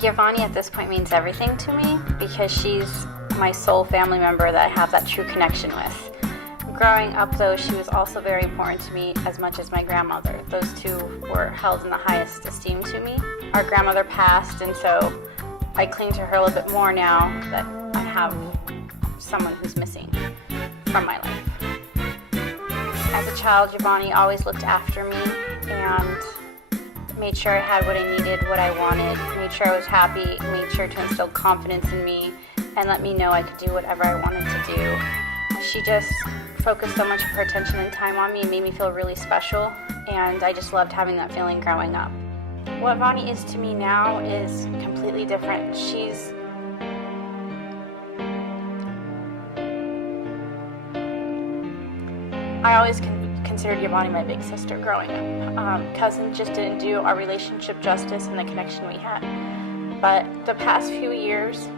YaVaughnie at this point means everything to me because she's my sole family member that I have that true connection with. Growing up, though, she was also very important to me as much as my grandmother. Those two were held in the highest esteem to me. Our grandmother passed, and so I cling to her a little bit more now that I have someone who's missing from my life. As a child, YaVaughnie always looked after me and made sure I had what I needed, what I wanted, made sure I was happy, made sure to instill confidence in me, and let me know I could do whatever I wanted to do. She just focused so much of her attention and time on me and made me feel really special, and I just loved having that feeling growing up. What YaVaughnie is to me now is completely different. I always considered YaVaughnie my big sister growing up. Cousins just didn't do our relationship justice and the connection we had. But the past few years,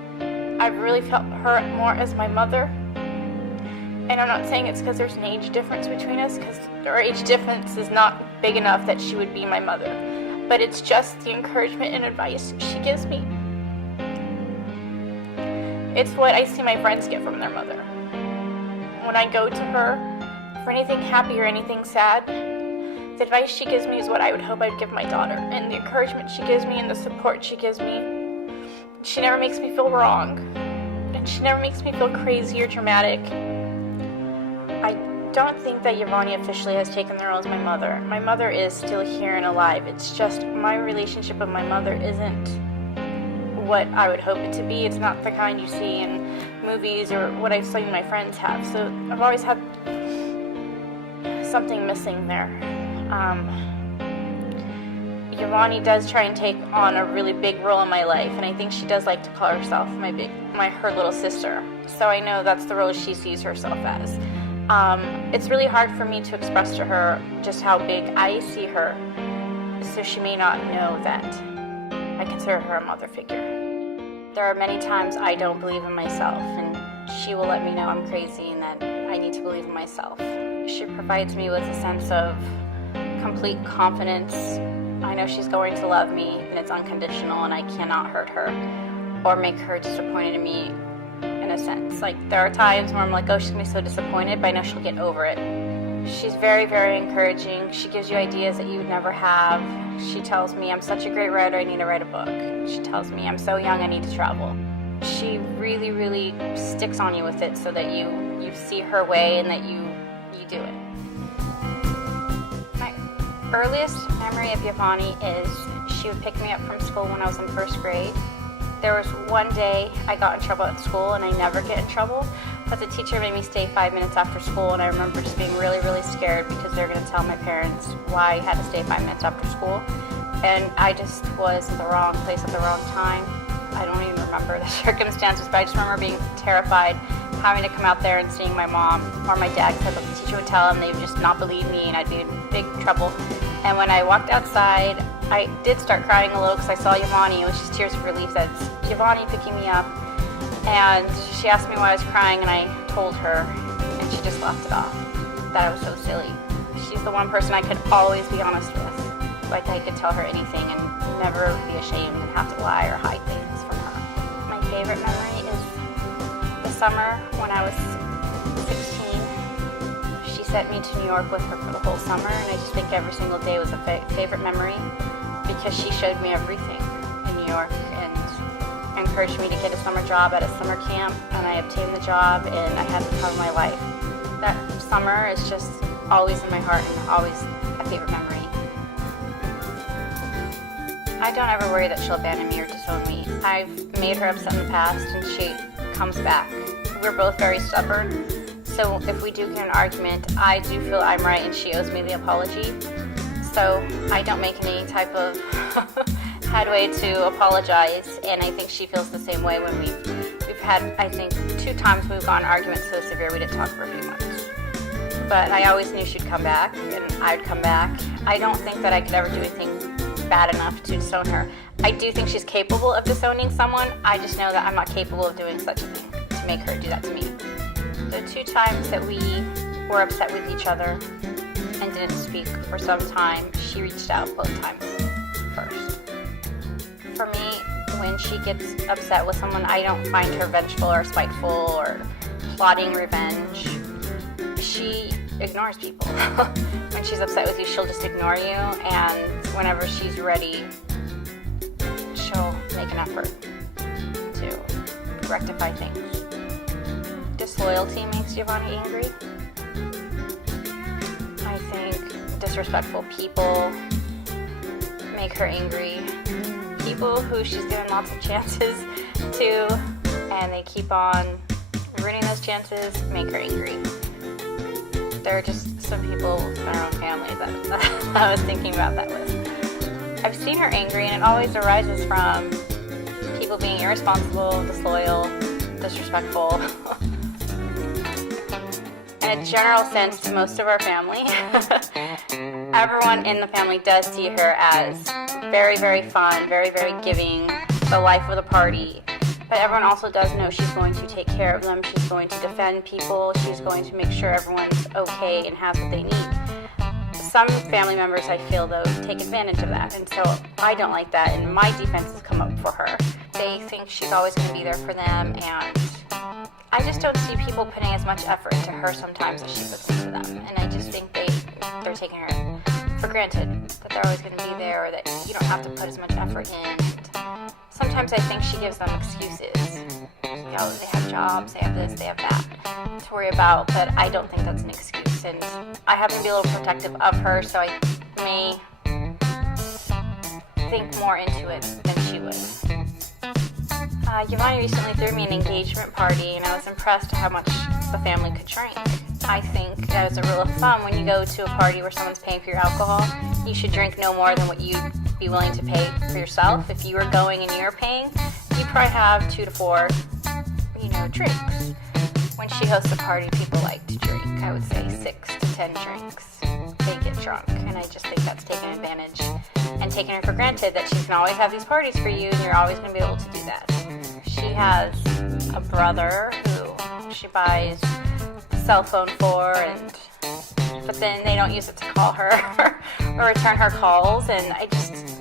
I've really felt her more as my mother. And I'm not saying it's because there's an age difference between us, because our age difference is not big enough that she would be my mother. But it's just the encouragement and advice she gives me. It's what I see my friends get from their mother. When I go to her for anything happy or anything sad, the advice she gives me is what I would hope I'd give my daughter. And the encouragement she gives me and the support she gives me, she never makes me feel wrong. And she never makes me feel crazy or dramatic. I don't think that YaVaughnie officially has taken the role as my mother. My mother is still here and alive. It's just my relationship with my mother isn't what I would hope it to be. It's not the kind you see in movies or what I've seen my friends have. So I've always had something missing there. YaVaughnie does try and take on a really big role in my life, and I think she does like to call herself her little sister. So I know that's the role she sees herself as. It's really hard for me to express to her just how big I see her, so she may not know that I consider her a mother figure. There are many times I don't believe in myself, and she will let me know I'm crazy and that I need to believe in myself. She provides me with a sense of complete confidence. I know she's going to love me, and it's unconditional, and I cannot hurt her or make her disappointed in me. In a sense, like there are times where I'm like, oh, she's gonna be so disappointed, but I know she'll get over it. She's very, very encouraging. She gives you ideas that you would never have. She tells me I'm such a great writer, I need to write a book. She tells me I'm so young, I need to travel. She really, really sticks on you with it so that you see her way and that you do it. My earliest memory of YaVaughnie is she would pick me up from school when I was in first grade. There was one day I got in trouble at school, and I never get in trouble, but the teacher made me stay 5 minutes after school, and I remember just being really, really scared because they were going to tell my parents why I had to stay 5 minutes after school, and I just was in the wrong place at the wrong time. I don't even remember the circumstances, but I just remember being terrified, having to come out there and seeing my mom or my dad, because the teacher would tell them they would just not believe me, and I'd be in big trouble. And when I walked outside, I did start crying a little because I saw YaVaughnie. It was just tears of relief. That's YaVaughnie picking me up. And she asked me why I was crying, and I told her, and she just laughed it off, that I was so silly. She's the one person I could always be honest with. Like I could tell her anything and never be ashamed and have to lie or hide things from her. My favorite memory is the summer when I was 16. She sent me to New York with her for the whole summer, and I just think every single day was a favorite memory because she showed me everything in New York and encouraged me to get a summer job at a summer camp, and I obtained the job, and I had the time of my life. That summer is just always in my heart and always a favorite memory. I don't ever worry that she'll abandon me or disown me. I've made her upset in the past, and she comes back. We're both very stubborn, so if we do get in an argument, I do feel I'm right and she owes me the apology. So I don't make any type of headway to apologize, and I think she feels the same way when we've had, I think, 2 times we've gotten arguments so severe we didn't talk for a few months. But I always knew she'd come back, and I'd come back. I don't think that I could ever do anything bad enough to disown her. I do think she's capable of disowning someone. I just know that I'm not capable of doing such a thing to make her do that to me. The 2 times that we were upset with each other and didn't speak for some time, she reached out both times first. For me, when she gets upset with someone, I don't find her vengeful or spiteful or plotting revenge. She ignores people. When she's upset with you, she'll just ignore you, and whenever she's ready, she'll make an effort to rectify things. Disloyalty makes YaVaughnie angry. I think disrespectful people make her angry. People who she's given lots of chances to, and they keep on ruining those chances, make her angry. There are just some people in our own family that I was thinking about that with. I've seen her angry, and it always arises from people being irresponsible, disloyal, disrespectful. In a general sense, to most of our family, everyone in the family does see her as very, very fun, very, very giving, the life of the party. But everyone also does know she's going to take care of them, she's going to defend people, she's going to make sure everyone's okay and has what they need. Some family members, I feel, though, take advantage of that, and so I don't like that, and my defenses come up for her. They think she's always going to be there for them, and I just don't see people putting as much effort into her sometimes as she puts into them, and I just think they're taking her for granted, that they're always going to be there, or that you don't have to put as much effort in. And sometimes I think she gives them excuses. You know, they have jobs, they have this, they have that to worry about, but I don't think that's an excuse, and I happen to be a little protective of her, so I may think more into it than she would. YaVaughnie recently threw me an engagement party, and I was impressed at how much the family could drink. I think that as a rule of thumb, when you go to a party where someone's paying for your alcohol, you should drink no more than what you'd be willing to pay for yourself. If you were going and you were paying, you'd probably have 2 to 4, drinks. When she hosts a party, people like to drink, I would say 6 to 10 drinks. They get drunk, and I just think that's taking advantage and taking her for granted that she can always have these parties for you, and you're always going to be able to do that. She has a brother who she buys a cell phone for, but then they don't use it to call her or return her calls, and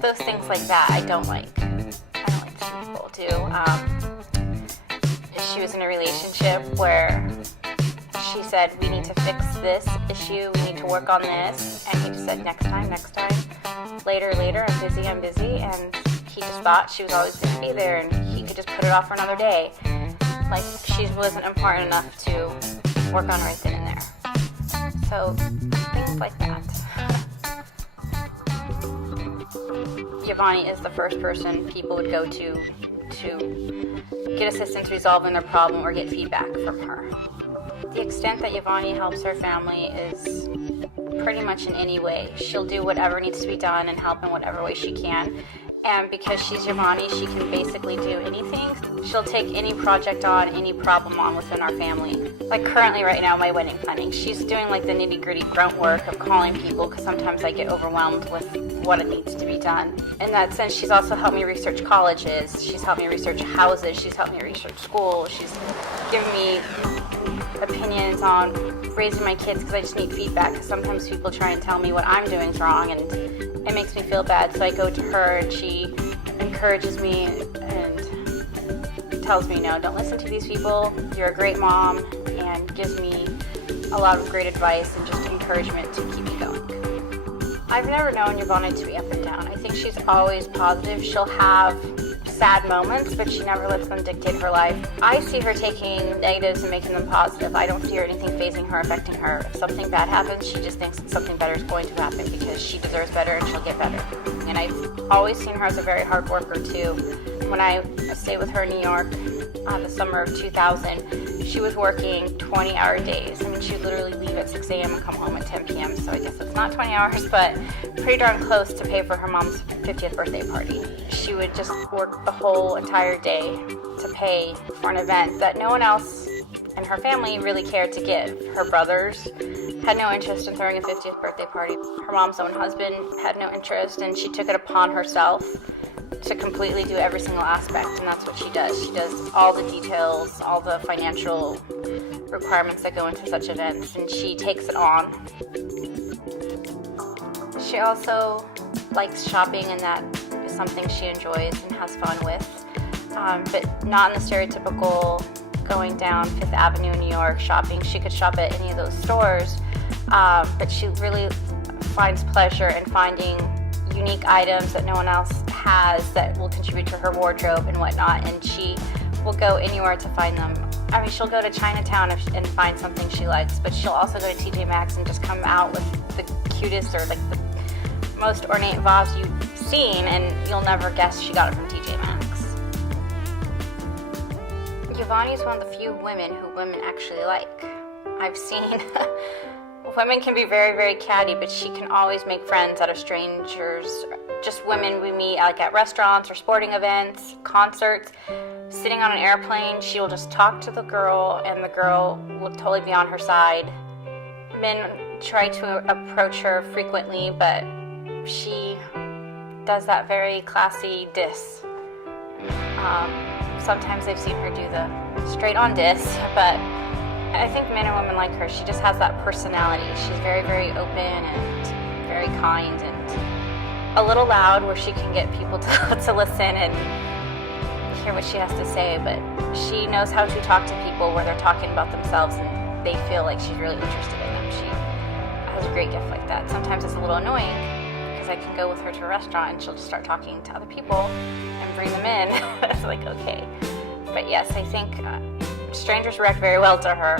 those things like that I don't like to see people do. She was in a relationship where she said, we need to fix this issue, we need to work on this, and he just said, next time, later, I'm busy, and he just thought she was always going to be there, and he could just put it off for another day. Like, she wasn't important enough to work on right then and there. So, things like that. YaVaughnie is the first person people would go to get assistance resolving their problem or get feedback from her. The extent that YaVaughnie helps her family is pretty much in any way. She'll do whatever needs to be done and help in whatever way she can. And because she's YaVaughnie, she can basically do anything. She'll take any project on, any problem on within our family. Like currently right now, my wedding planning, she's doing like the nitty-gritty grunt work of calling people, because sometimes I get overwhelmed with what it needs to be done. In that sense, she's also helped me research colleges, she's helped me research houses, she's helped me research schools, she's given me opinions on raising my kids, because I just need feedback, because sometimes people try and tell me what I'm doing is wrong, and it makes me feel bad. So I go to her, and she encourages me and tells me, no, don't listen to these people, you're a great mom, and gives me a lot of great advice and just encouragement to keep me going. I've never known YaVaughnie to be up and down. I think she's always positive. She'll have sad moments, but she never lets them dictate her life. I see her taking negatives and making them positive. I don't see her anything phasing her, affecting her. If something bad happens, she just thinks that something better is going to happen because she deserves better and she'll get better. And I've always seen her as a very hard worker too. When I stayed with her in New York the summer of 2000, she was working 20-hour days. I mean, she would literally leave at 6 a.m. and come home at 10 p.m. So I guess it's not 20 hours, but pretty darn close to pay for her mom's 50th birthday party. She would just work the whole entire day to pay for an event that no one else in her family really cared to give. Her brothers had no interest in throwing a 50th birthday party. Her mom's own husband had no interest, and she took it upon herself to completely do every single aspect, and that's what she does. She does all the details, all the financial requirements that go into such events, and she takes it on. She also likes shopping, and that is something she enjoys and has fun with. but not in the stereotypical going down Fifth Avenue in New York shopping. She could shop at any of those stores, but she really finds pleasure in finding unique items that no one else has that will contribute to her wardrobe and whatnot, and she will go anywhere to find them. I mean, she'll go to Chinatown and find something she likes, but she'll also go to TJ Maxx and just come out with the cutest or like the most ornate vase you've seen, and you'll never guess she got it from TJ Maxx. YaVaughnie is one of the few women who women actually like. I've seen women can be very, very catty, but she can always make friends out of strangers, just women we meet like at restaurants or sporting events, concerts. Sitting on an airplane, she will just talk to the girl, and the girl will totally be on her side. Men try to approach her frequently, but she does that very classy diss. Sometimes I've seen her do the straight-on diss, but I think men and women like her. She just has that personality. She's very, very open and very kind and a little loud where she can get people to listen and hear what she has to say, but she knows how to talk to people where they're talking about themselves and they feel like she's really interested in them. She has a great gift like that. Sometimes it's a little annoying because I can go with her to a restaurant and she'll just start talking to other people and bring them in. It's like, okay. But yes, I think strangers react very well to her.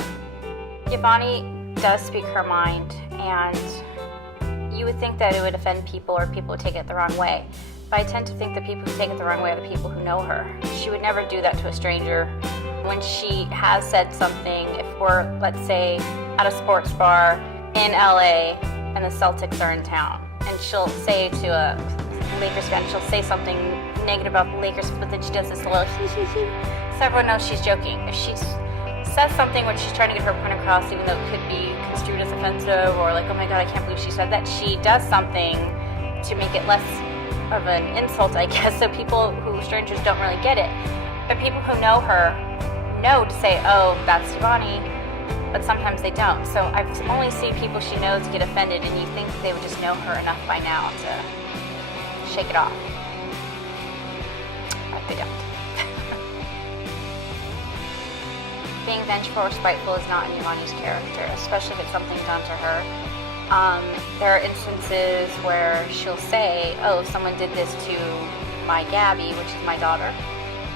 YaVaughnie does speak her mind, and you would think that it would offend people or people would take it the wrong way. But I tend to think the people who take it the wrong way are the people who know her. She would never do that to a stranger. When she has said something, if we're, let's say, at a sports bar in LA and the Celtics are in town, and she'll say to a Lakers fan, she'll say something negative about the Lakers, but then she does this little hee. So everyone knows she's joking. If she says something when she's trying to get her point across, even though it could be construed as offensive or like, oh my God, I can't believe she said that, she does something to make it less of an insult, I guess, so people who strangers don't really get it. But people who know her know to say, oh, that's YaVaughnie, but sometimes they don't. So I've only seen people she knows get offended, and you think they would just know her enough by now to shake it off. But they don't. Being vengeful or spiteful is not in YaVaughnie's character, especially if it's something done to her. There are instances where she'll say, oh, someone did this to my Gabby, which is my daughter.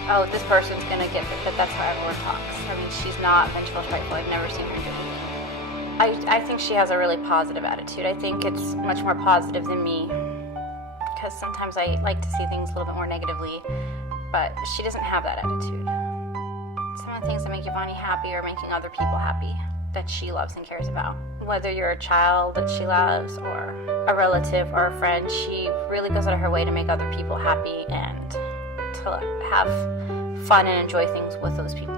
Oh, this person's going to get it, but that's how everyone talks. I mean, she's not vengeful or spiteful. I've never seen her do anything. I think she has a really positive attitude. I think it's much more positive than me, because sometimes I like to see things a little bit more negatively, but she doesn't have that attitude. Some of the things that make YaVaughnie happy are making other people happy that she loves and cares about. Whether you're a child that she loves or a relative or a friend, she really goes out of her way to make other people happy and to have fun and enjoy things with those people.